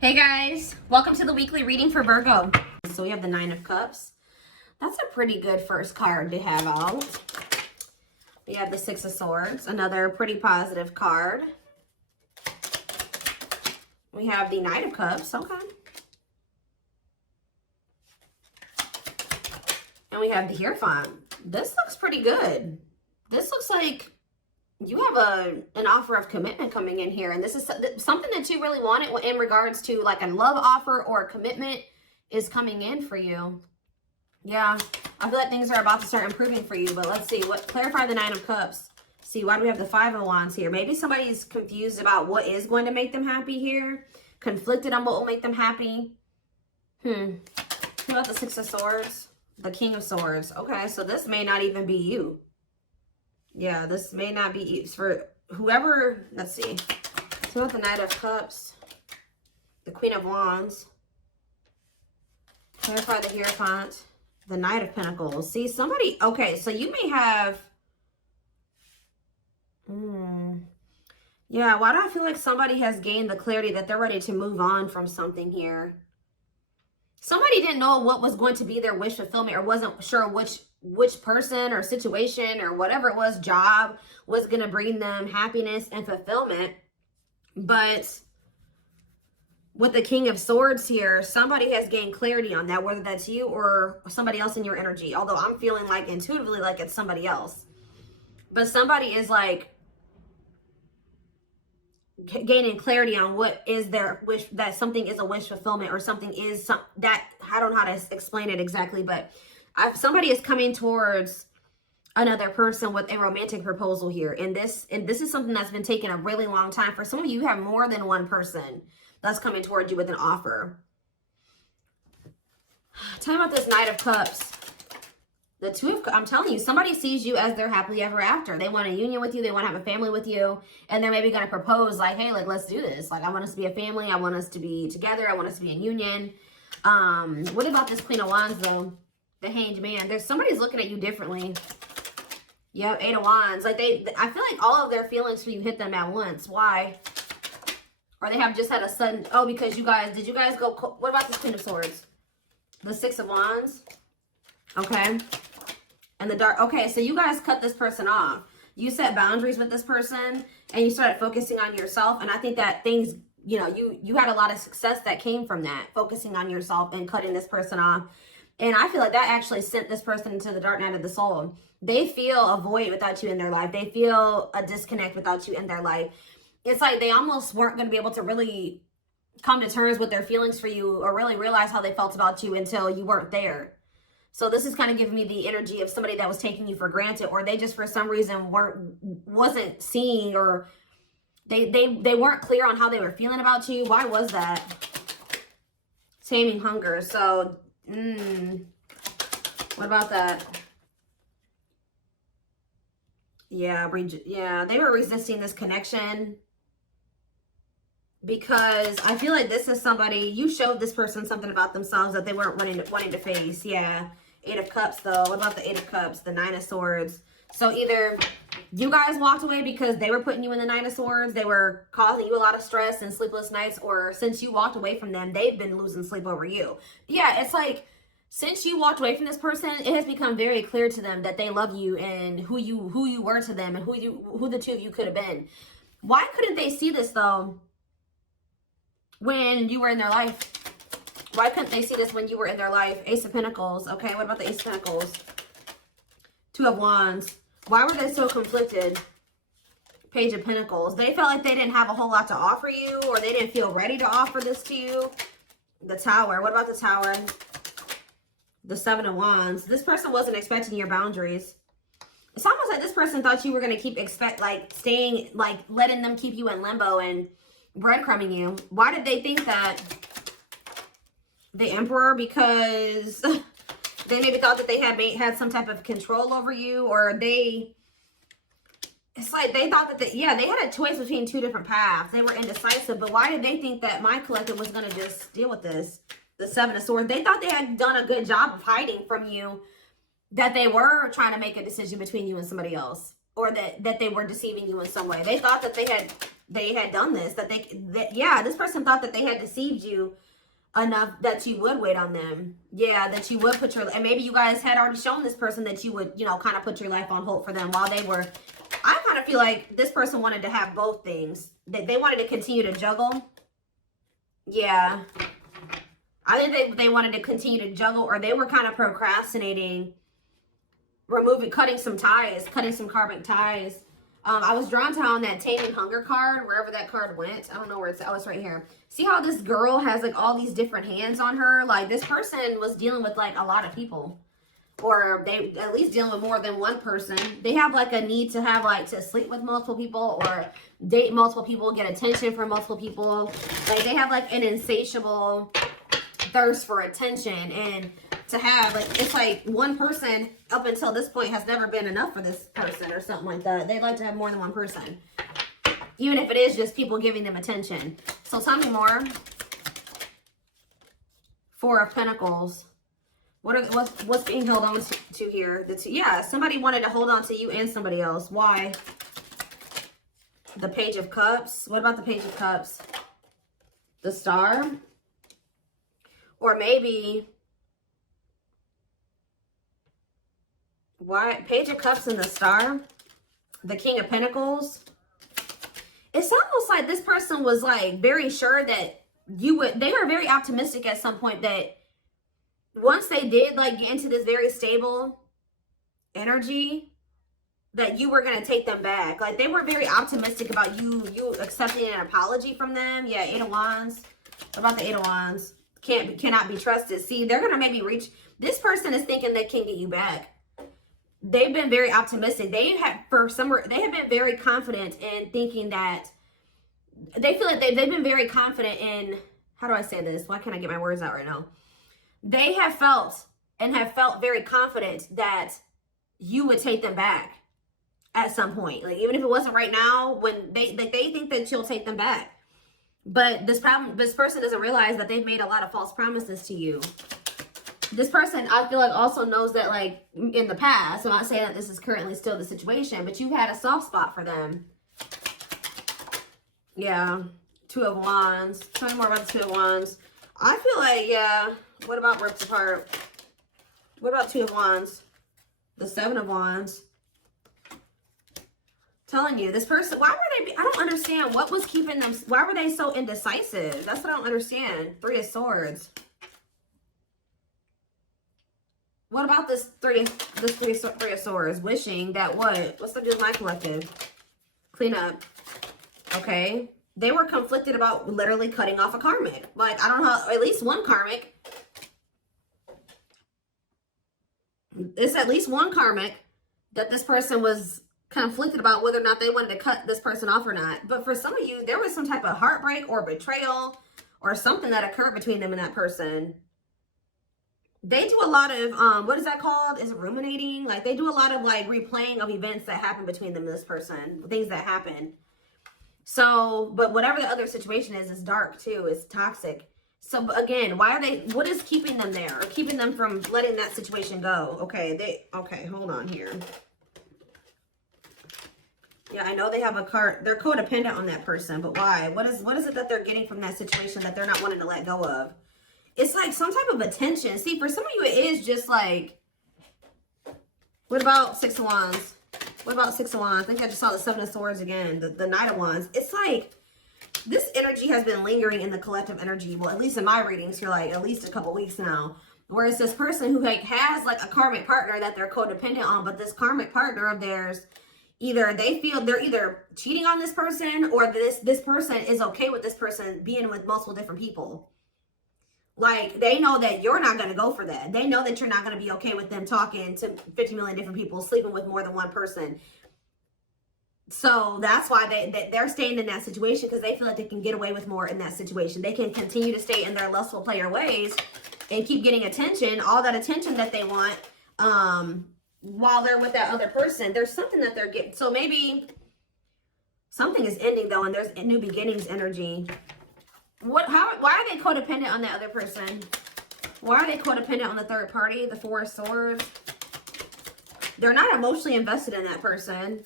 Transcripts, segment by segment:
Hey guys, welcome to the weekly reading for Virgo. So we have the Nine of Cups. That's a pretty good first card to have out. We have the Six of Swords, another pretty positive card. We have the Knight of Cups, okay. And we have the Hierophant. This looks pretty good. This looks like you have an offer of commitment coming in here, and this is something that you really wanted in regards to like a love offer or a commitment is coming in for you. Yeah, I feel like things are about to start improving for you, but let's see. Clarify the Nine of Cups. See, why do we have the Five of Wands here? Maybe somebody's confused about what is going to make them happy here, conflicted on what will make them happy. What about the Six of Swords? The King of Swords. Okay, so this may not even be you. Yeah, this may not be for whoever. Let's see. So with the Knight of Cups, the Queen of Wands, clarify the Hierophant, the Knight of Pentacles. See, somebody, okay, so you may have, yeah, why do I feel like somebody has gained the clarity that they're ready to move on from something here? Somebody didn't know what was going to be their wish fulfillment, or wasn't sure which person or situation or whatever it was, job, was going to bring them happiness and fulfillment. But with the King of Swords here, somebody has gained clarity on that, whether that's you or somebody else in your energy. Although I'm feeling like intuitively like it's somebody else. But somebody is like gaining clarity on what is their wish, that something is a wish fulfillment, or something is that, I don't know how to explain it exactly, but somebody is coming towards another person with a romantic proposal here. And this is something that's been taking a really long time. For some of you, you have more than one person that's coming towards you with an offer. Tell me about this Knight of Cups. The Two of, I'm telling you, somebody sees you as their happily ever after. They want a union with you. They want to have a family with you. And they're maybe going to propose like, hey, like, let's do this. Like, I want us to be a family. I want us to be together. I want us to be in union. What about this Queen of Wands, though? The Hanged Man. There's somebody's looking at you differently. Yep, Eight of Wands. Like, I feel like all of their feelings for you hit them at once. Why? Or they have just had a sudden, oh, because did you guys go, what about this Queen of Swords? The Six of Wands. Okay. And the Dark, okay, so you guys cut this person off. You set boundaries with this person, and you started focusing on yourself. And I think that things, you know, you had a lot of success that came from that, focusing on yourself and cutting this person off. And I feel like that actually sent this person into the dark night of the soul. They feel a void without you in their life. They feel a disconnect without you in their life. It's like they almost weren't going to be able to really come to terms with their feelings for you, or really realize how they felt about you until you weren't there. So this is kind of giving me the energy of somebody that was taking you for granted, or they just for some reason wasn't seeing, or they weren't clear on how they were feeling about you. Why was that? Taming hunger. So, what about that? Yeah, they were resisting this connection because I feel like this is somebody, you showed this person something about themselves that they weren't wanting to face. Yeah. Eight of Cups, though. What about the Eight of Cups? The Nine of Swords. So either you guys walked away because they were putting you in the Nine of Swords, they were causing you a lot of stress and sleepless nights, or since you walked away from them, they've been losing sleep over you. Yeah, it's like, since you walked away from this person, it has become very clear to them that they love you and who you were to them, and who the two of you could have been. Why couldn't they see this, though, when you were in their life? Why couldn't they see this when you were in their life? Ace of Pentacles. Okay, what about the Ace of Pentacles? Two of Wands. Why were they so conflicted? Page of Pentacles. They felt like they didn't have a whole lot to offer you, or they didn't feel ready to offer this to you. The Tower. What about the Tower? The Seven of Wands. This person wasn't expecting your boundaries. It's almost like this person thought you were going to keep staying, like letting them keep you in limbo and breadcrumbing you. Why did they think that? The Emperor, because they maybe thought that they had some type of control over you, or it's like they thought that they had a choice between two different paths. They were indecisive, but why did they think that my collective was going to just deal with this? The Seven of Swords. They thought they had done a good job of hiding from you that they were trying to make a decision between you and somebody else, or that they were deceiving you in some way. They thought that they had they had done this, yeah, this person thought that they had deceived you enough that you would wait on them. Yeah, that you would put your, and maybe you guys had already shown this person that you would, you know, kind of put your life on hold for them while they were, I kind of feel like this person wanted to have both things. They wanted to continue to juggle. Yeah. I think they wanted to continue to juggle, or they were kind of procrastinating, cutting some ties, cutting some karmic ties. I was drawn to on that Taming Hunger card, wherever that card went. I don't know where it's, oh, it's right here. See how this girl has like all these different hands on her? Like this person was dealing with like a lot of people, or they at least dealing with more than one person. They have like a need to have like to sleep with multiple people or date multiple people, get attention from multiple people. Like they have like an insatiable thirst for attention, and to have like, it's like one person up until this point has never been enough for this person or something like that. They'd like to have more than one person, even if it is just people giving them attention. So tell me more. Four of Pentacles. What's being held on to here? Yeah, somebody wanted to hold on to you and somebody else. Why? The Page of Cups. What about the Page of Cups? The Star. Or maybe, why? Page of Cups and the Star. The King of Pentacles. It's almost like this person was like very sure that you would, they were very optimistic at some point that once they did like get into this very stable energy, that you were going to take them back. Like they were very optimistic about you accepting an apology from them. Yeah, Eight of Wands. What about the Eight of Wands? Cannot be trusted. See, they're going to maybe reach, this person is thinking they can get you back. They've been very optimistic. They have been very confident in thinking that, they feel like they've been very confident in, how do I say this? Why can't I get my words out right now? They have felt very confident that you would take them back at some point. Like even if it wasn't right now, when they think that you'll take them back. But this person doesn't realize that they've made a lot of false promises to you. This person, I feel like, also knows that, like, in the past, I'm not saying that this is currently still the situation, but you've had a soft spot for them. Yeah. Two of Wands. Tell me more about the Two of Wands. I feel like, yeah. What about ripped apart? What about Two of Wands? The Seven of Wands. Telling you, this person, why were they, I don't understand what was keeping them, why were they so indecisive? That's what I don't understand. Three of Swords. What about this three of Swords? Wishing that what? What's the deal with my collective? Clean up. Okay. They were conflicted about literally cutting off a karmic. Like, I don't know, at least one karmic. It's at least one karmic that this person was conflicted about whether or not they wanted to cut this person off or not. But for some of you, there was some type of heartbreak or betrayal or something that occurred between them and that person. They do a lot of, what is that called? Is it ruminating? Like, they do a lot of, like, replaying of events that happen between them and this person. Things that happen. So, but whatever the other situation is dark, too. It's toxic. So, again, why are they, what is keeping them there? Or keeping them from letting that situation go? Okay, okay, hold on here. Yeah, I know they have a card. They're codependent on that person, but why? What is it that they're getting from that situation that they're not wanting to let go of? It's like some type of attention. See, for some of you, it is just like, what about Six of Wands? What about Six of Wands? I think I just saw the Seven of Swords again, the Knight of Wands. It's like, this energy has been lingering in the collective energy. Well, at least in my readings for like at least a couple weeks now. Whereas this person who like has like a karmic partner that they're codependent on, but this karmic partner of theirs, either they feel they're either cheating on this person or this person is okay with this person being with multiple different people. Like, they know that you're not going to go for that. They know that you're not going to be okay with them talking to 50 million different people, sleeping with more than one person. So that's why they're staying in that situation, because they feel like they can get away with more in that situation. They can continue to stay in their lustful player ways and keep getting attention, all that attention that they want, while they're with that other person. There's something that they're getting. So maybe something is ending, though, and there's a new beginnings energy. Why are they codependent on that other person? Why are they codependent on the third party, the Four of Swords? They're not emotionally invested in that person.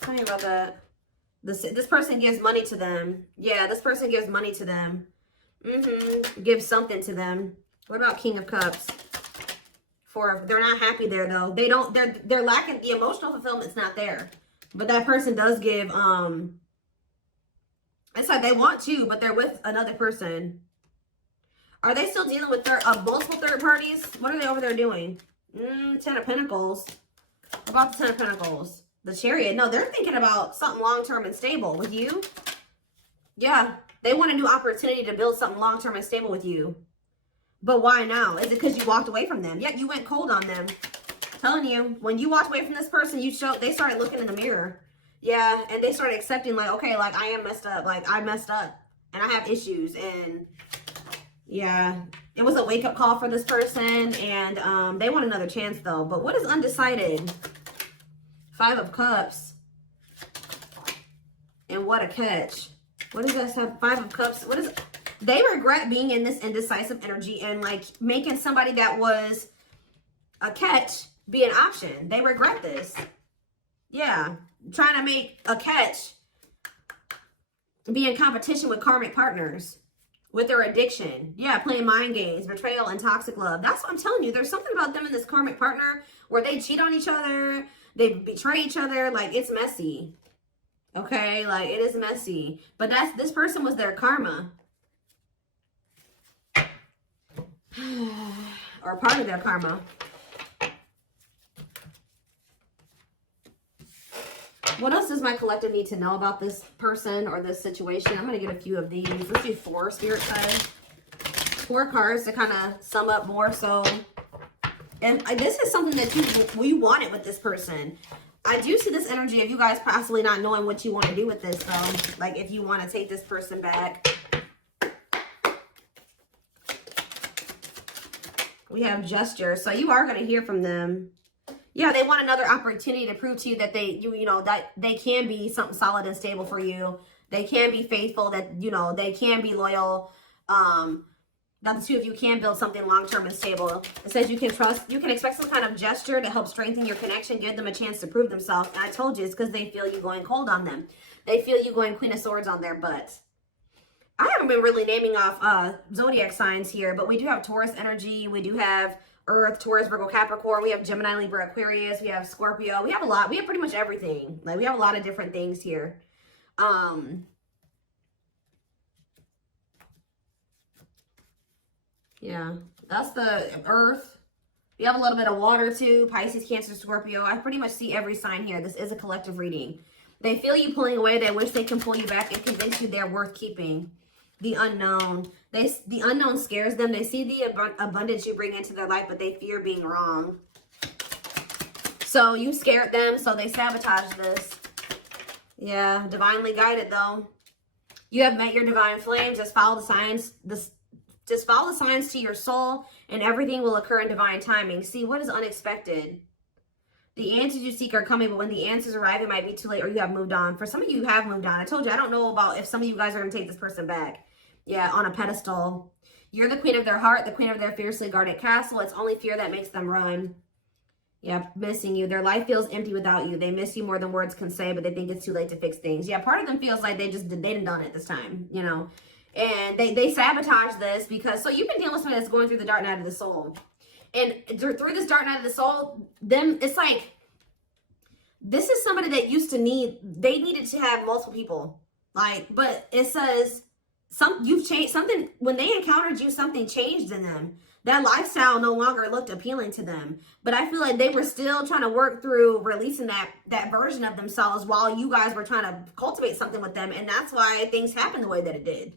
Tell me about that. This person gives money to them. Yeah, this person gives money to them. Gives something to them. What about King of Cups? They're not happy there though. They're lacking the emotional fulfillment's not there. But that person does give it's like they want to, but they're with another person. Are they still dealing with multiple third parties? What are they over there doing? 10 of Pentacles. What about the 10 of Pentacles? The Chariot. No, they're thinking about something long-term and stable with you. Yeah, they want a new opportunity to build something long-term and stable with you. But why now? Is it because you walked away from them? Yeah, you went cold on them. Telling you, when you walked away from this person, they started looking in the mirror. Yeah, and they started accepting like, okay, like I am messed up. Like I messed up and I have issues. And yeah, it was a wake-up call for this person. And they want another chance though. But what is undecided? 5 of Cups. And what a catch. What does that have? 5 of Cups. What is... They regret being in this indecisive energy and like making somebody that was a catch be an option. They regret this. Yeah. Trying to make a catch be in competition with karmic partners. With their addiction. Yeah, playing mind games, betrayal, and toxic love. That's what I'm telling you. There's something about them and this karmic partner where they cheat on each other. They betray each other. Like, it's messy. Okay? Like, it is messy. But this person was their karma. Or part of their karma. What else does my collective need to know about this person or this situation? I'm going to get a few of these. Let's do 4 spirit guides. 4 cards to kind of sum up more so. And this is something that you wanted with this person. I do see this energy of you guys possibly not knowing what you want to do with this though. Like if you want to take this person back. We have gesture. So you are going to hear from them. Yeah, they want another opportunity to prove to you that that they can be something solid and stable for you. They can be faithful, that, they can be loyal. That the two of you can build something long-term and stable. It says you can expect some kind of gesture to help strengthen your connection, give them a chance to prove themselves. And I told you, it's because they feel you going cold on them. They feel you going Queen of Swords on their butt. I haven't been really naming off zodiac signs here, but we do have Taurus energy. We do have Earth, Taurus, Virgo, Capricorn. We have Gemini, Libra, Aquarius. We have Scorpio. We have a lot. We have pretty much everything. Like, we have a lot of different things here. Yeah, that's the Earth. We have a little bit of water too. Pisces, Cancer, Scorpio. I pretty much see every sign here. This is a collective reading. They feel you pulling away. They wish they can pull you back and convince you they're worth keeping. The unknown. The unknown scares them. They see the abundance you bring into their life, but they fear being wrong. So you scared them, so they sabotage this. Yeah, divinely guided though. You have met your divine flame. Just follow the signs. Just follow the signs to your soul, and everything will occur in divine timing. See, what is unexpected? The answers you seek are coming, but when the answers arrive, it might be too late or you have moved on. For some of you, you have moved on. I told you, I don't know about if some of you guys are going to take this person back. Yeah, on a pedestal. You're the queen of their heart, the queen of their fiercely guarded castle. It's only fear that makes them run. Yeah, missing you. Their life feels empty without you. They miss you more than words can say, but they think it's too late to fix things. Yeah, part of them feels like they didn't done it this time, And they sabotage this because, so you've been dealing with somebody that's going through the dark night of the soul. And through this dark night of the soul, it's like, this is somebody that they needed to have multiple people. Like, but it says, you've changed something. When they encountered you, something changed in them. That lifestyle no longer looked appealing to them. But I feel like they were still trying to work through releasing that version of themselves while you guys were trying to cultivate something with them. And that's why things happened the way that it did.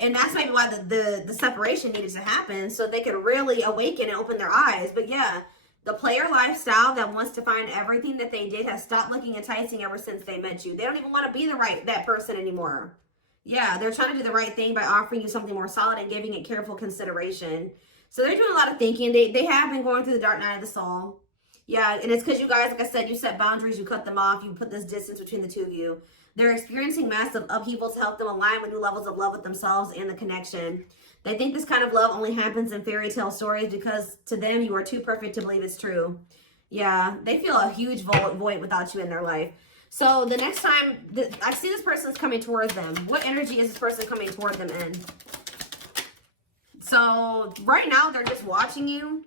And that's maybe why the separation needed to happen, so they could really awaken and open their eyes. But yeah, the player lifestyle that wants to find everything that they did has stopped looking enticing ever since they met you. They don't even want to be that person anymore. Yeah, they're trying to do the right thing by offering you something more solid and giving it careful consideration. So they're doing a lot of thinking. They have been going through the dark night of the soul. Yeah, and it's because you guys, like I said, you set boundaries, you cut them off, you put this distance between the two of you. They're experiencing massive upheaval to help them align with new levels of love with themselves and the connection. They think this kind of love only happens in fairy tale stories because to them, you are too perfect to believe it's true. Yeah, they feel a huge void without you in their life. So the next time I see this person's coming towards them, what energy is this person coming toward them in? So right now they're just watching you.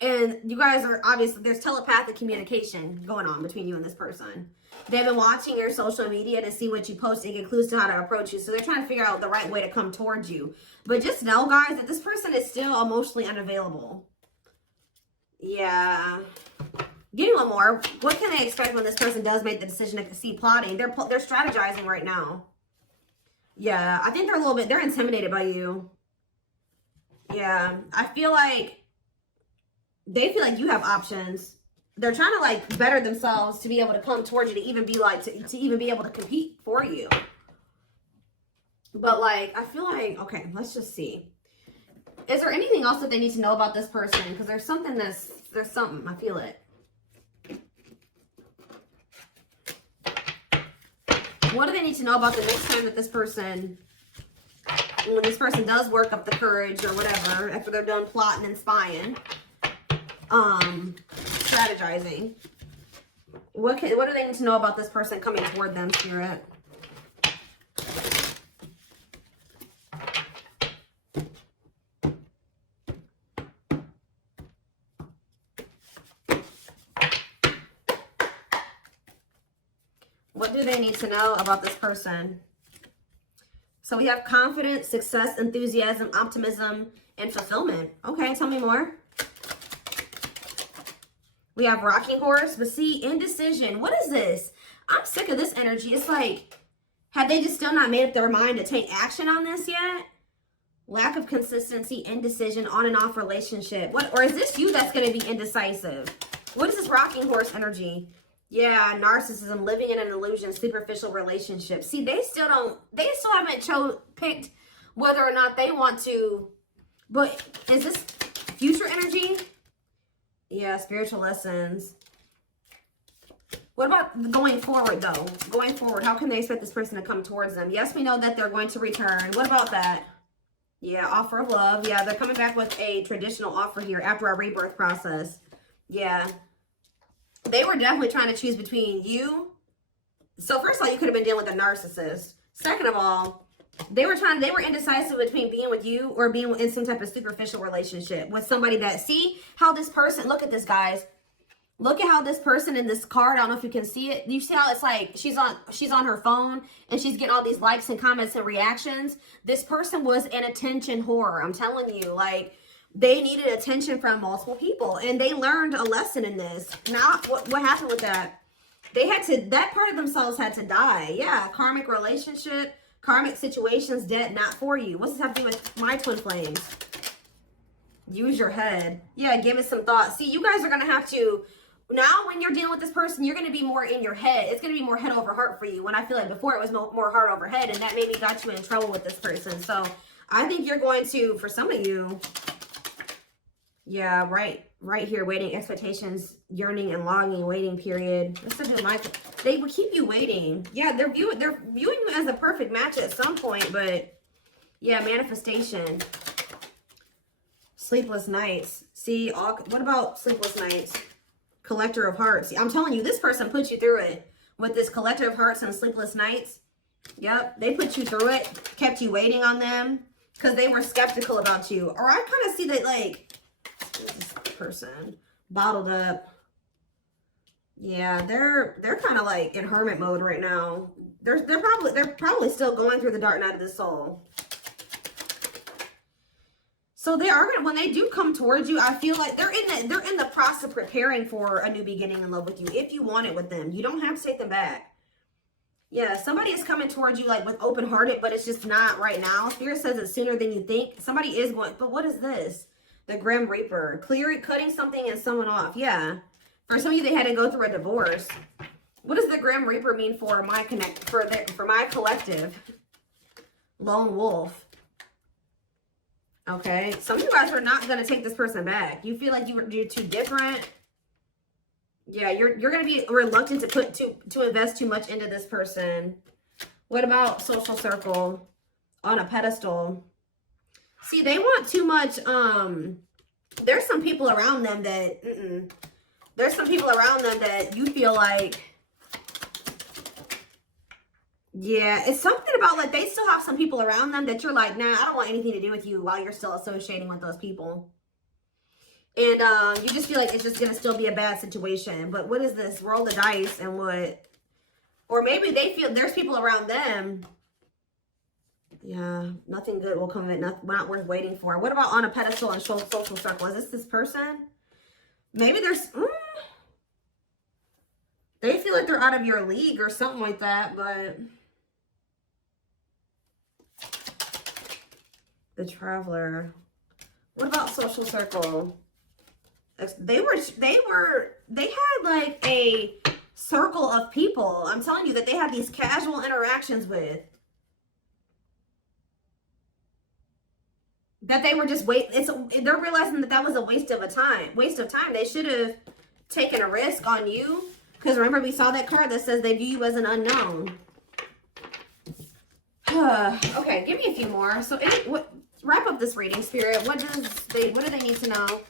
And you guys are obviously, there's telepathic communication going on between you and this person. They've been watching your social media to see what you post and get clues to how to approach you. So they're trying to figure out the right way to come towards you. But just know, guys, that this person is still emotionally unavailable. Yeah. Give me one more. What can they expect when this person does make the decision to see plotting? They're strategizing right now. Yeah, I think they're intimidated by you. Yeah, I feel like they feel like you have options. They're trying to like better themselves to be able to come towards you, to even be like, to even be able to compete for you. But like, I feel like, okay, let's just see. Is there anything else that they need to know about this person? Because there's something, I feel it. What do they need to know about the next time that this person, when this person does work up the courage or whatever, after they're done plotting and spying, strategizing? What do they need to know about this person coming toward them, Spirit? What do they need to know about this person? So we have confidence, success, enthusiasm, optimism, and fulfillment. Okay, tell me more. We have rocking horse, but see, indecision. What is this? I'm sick of this energy. It's like, have they just still not made up their mind to take action on this yet? Lack of consistency, indecision, on and off relationship. Or is this you that's going to be indecisive? What is this rocking horse energy? Yeah, narcissism, living in an illusion, superficial relationship. See, they still haven't picked whether or not they want to. But is this future energy? Yeah, spiritual lessons. What about going forward, though? Going forward, how can they expect this person to come towards them? Yes, we know that they're going to return. What about that? Yeah, offer of love. Yeah, they're coming back with a traditional offer here after our rebirth process. Yeah. They were definitely trying to choose between you. So first of all, you could have been dealing with a narcissist. Second of all, they were indecisive between being with you or being in some type of superficial relationship with somebody that, see how this person, look at this, guys. Look at how this person in this card, I don't know if you can see it. You see how it's like she's on her phone and she's getting all these likes and comments and reactions. This person was an attention whore. I'm telling you, like, they needed attention from multiple people, and they learned a lesson in this. Now, what happened with that? That part of themselves had to die. Yeah, karmic relationship, karmic situations, dead, not for you. What's this have to do with my twin flames? Use your head. Yeah, give it some thought. See, you guys are going to have to, now when you're dealing with this person, you're going to be more in your head. It's going to be more head over heart for you. When I feel like before it was more heart over head, and that maybe got you in trouble with this person. So I think you're going to, for some of you, yeah, right here, waiting, expectations, yearning and longing, waiting period. Let's do they will keep you waiting. Yeah, they're viewing you as a perfect match at some point, but yeah, manifestation. Sleepless nights. See, what about sleepless nights? Collector of hearts. See, I'm telling you, this person put you through it with this collector of hearts and sleepless nights. Yep, they put you through it, kept you waiting on them because they were skeptical about you. Or I kind of see that, like, this person bottled up. Yeah, they're kind of like in hermit mode right now. They're probably still going through the dark night of the soul. So they are gonna, when they do come towards you, I feel like they're in the process of preparing for a new beginning in love with you. If you want it with them, you don't have to take them back. Yeah, somebody is coming towards you like with open-hearted, but it's just not right now. Spirit says it's sooner than you think. Somebody is going, but what is this? The Grim Reaper, cutting something and someone off. Yeah, for some of you, they had to go through a divorce. What does the Grim Reaper mean for my for my collective? Lone Wolf. Okay, some of you guys are not going to take this person back. You feel like you're too different. Yeah, you're going to be reluctant to invest too much into this person. What about social circle? On a pedestal. See, they want too much. There's some people around them that there's some people around them that you feel like Yeah, it's something about like they still have some people around them that you're like, nah, I don't want anything to do with you while you're still associating with those people. And you just feel like it's just gonna still be a bad situation. But what is this? Roll the dice and what? Or maybe they feel there's people around them. Yeah, nothing good will come of it. Not worth waiting for. What about on a pedestal and social circle? Is this person? Maybe there's... they feel like they're out of your league or something like that, but... The Traveler. What about social circle? They had like a circle of people. I'm telling you that they had these casual interactions with. That they were just they're realizing that that was a waste of time. They should have taken a risk on you. Because remember, we saw that card that says they view you as an unknown. Okay, give me a few more. So wrap up this reading, Spirit. What do they need to know?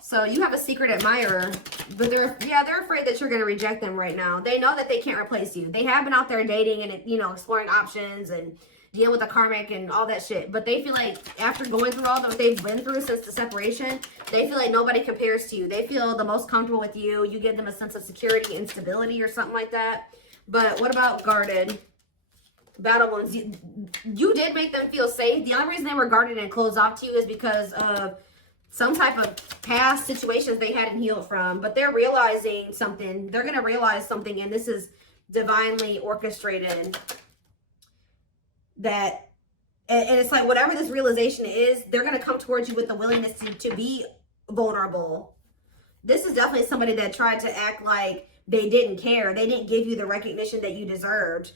So you have a secret admirer, but they're afraid that you're going to reject them right now. They know that they can't replace you. They have been out there dating and, you know, exploring options and dealing with the karmic and all that shit. But they feel like after going through all that they've been through since the separation, they feel like nobody compares to you. They feel the most comfortable with you. You give them a sense of security and stability or something like that. But what about guarded? Battle wounds. You did make them feel safe. The only reason they were guarded and closed off to you is because of some type of past situations they hadn't healed from. But they're realizing something. They're going to realize something, and this is divinely orchestrated. And it's like whatever this realization is, they're going to come towards you with the willingness to be vulnerable. This is definitely somebody that tried to act like they didn't care. They didn't give you the recognition that you deserved.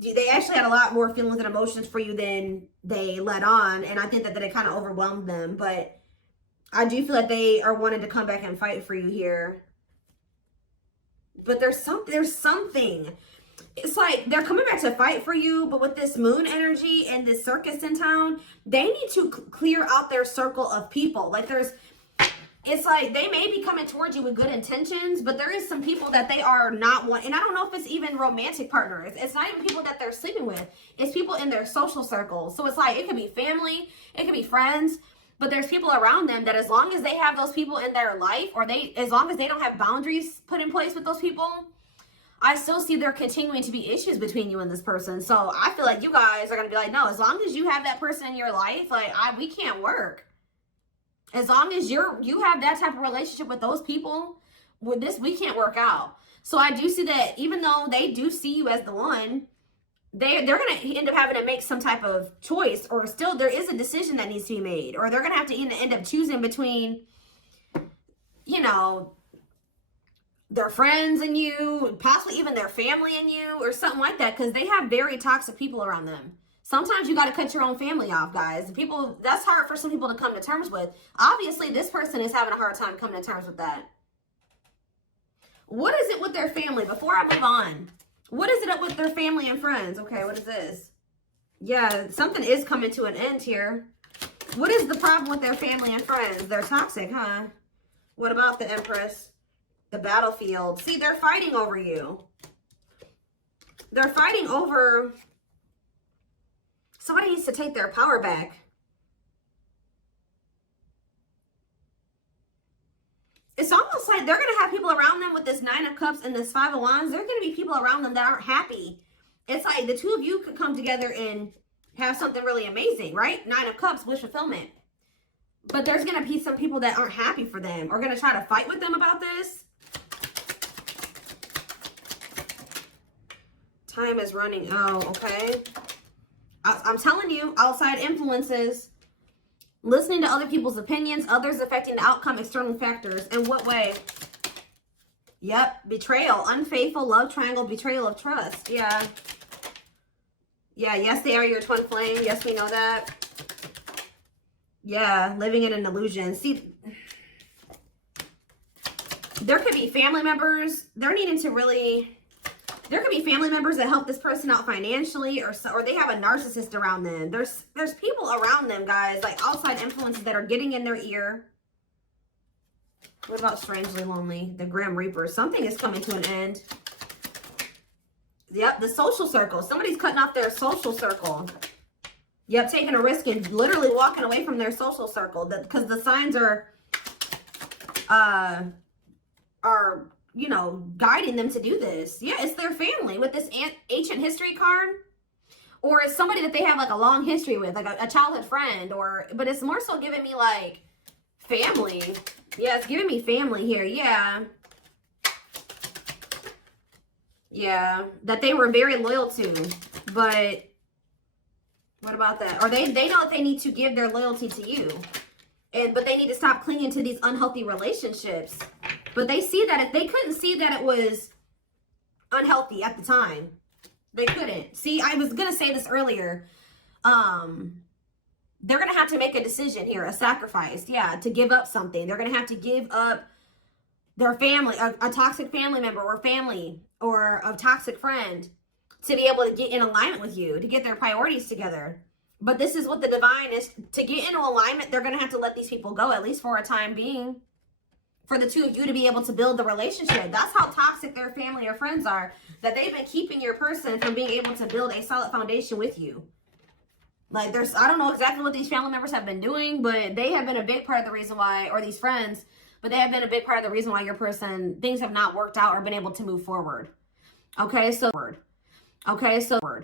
They actually had a lot more feelings and emotions for you than they let on, and I think that it kind of overwhelmed them. But I do feel like they are wanting to come back and fight for you here. But there's something. It's like they're coming back to fight for you, but with this moon energy and this circus in town, they need to clear out their circle of people. Like it's like they may be coming towards you with good intentions, but there is some people that they are not want. And I don't know if it's even romantic partners. It's not even people that they're sleeping with. It's people in their social circles. So it's like, it could be family, it could be friends, but there's people around them that as long as they have those people in their life, or as long as they don't have boundaries put in place with those people, I still see there continuing to be issues between you and this person. So I feel like you guys are going to be like, no, as long as you have that person in your life, like we can't work. As long as you have that type of relationship with those people, with this, we can't work out. So I do see that even though they do see you as the one, they're going to end up having to make some type of choice, or still there is a decision that needs to be made, or they're going to have to end up choosing between, you know, their friends and you, possibly even their family and you, or something like that, because they have very toxic people around them. Sometimes you got to cut your own family off, guys. That's hard for some people to come to terms with. Obviously, this person is having a hard time coming to terms with that. What is it with their family? Before I move on, what is it up with their family and friends? Okay, what is this? Yeah, something is coming to an end here. What is the problem with their family and friends? They're toxic, huh? What about the Empress? The battlefield. See, they're fighting over you. They're fighting over... Somebody needs to take their power back. It's almost like they're going to have people around them with this 9 of Cups and this 5 of Wands. There are going to be people around them that aren't happy. It's like the two of you could come together and have something really amazing, right? 9 of Cups, wish fulfillment. But there's going to be some people that aren't happy for them, or going to try to fight with them about this. Time is running out, okay? I'm telling you, outside influences, listening to other people's opinions, others affecting the outcome, external factors. In what way? Yep, betrayal, unfaithful, love triangle, betrayal of trust. Yeah. Yeah, yes, they are your twin flame. Yes, we know that. Yeah, living in an illusion. See, there could be family members. They're needing to really... There could be family members that help this person out financially, or they have a narcissist around them. There's people around them, guys, like outside influences that are getting in their ear. What about strangely lonely? The Grim Reaper. Something is coming to an end. Yep, the social circle. Somebody's cutting off their social circle. Yep, taking a risk and literally walking away from their social circle. Because the signs are, you know, guiding them to do this. Yeah, it's their family with this ancient history card. Or it's somebody that they have like a long history with, like a childhood friend. But it's more so giving me like family. Yeah, it's giving me family here. Yeah. Yeah, that they were very loyal to. But what about that? Or they know that they need to give their loyalty to you. But they need to stop clinging to these unhealthy relationships. But they see that they couldn't see that it was unhealthy at the time. They couldn't. See, I was going to say this earlier. They're going to have to make a decision here, a sacrifice. Yeah, to give up something. They're going to have to give up their family, a toxic family member or family or a toxic friend to be able to get in alignment with you, to get their priorities together. But this is what the divine is. To get into alignment, they're going to have to let these people go, at least for a time being, for the two of you to be able to build the relationship. That's how toxic their family or friends are, that they've been keeping your person from being able to build a solid foundation with you. Like, I don't know exactly what these family members have been doing, but they have been a big part of the reason why, or these friends, but they have been a big part of the reason why your person, things have not worked out or been able to move forward. Okay, so